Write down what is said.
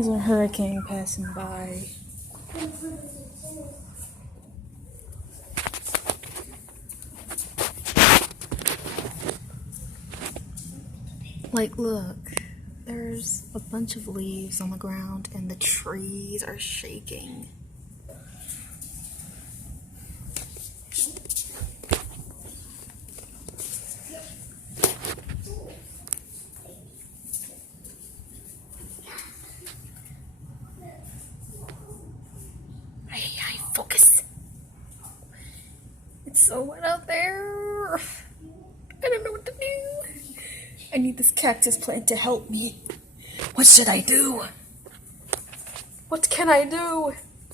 There's a hurricane passing by. Like, look, there's a bunch of leaves on the ground and the trees are shaking. Hey, focus. It's so wet out there. I don't know what to do. I need this cactus plant to help me. What should I do? What can I do?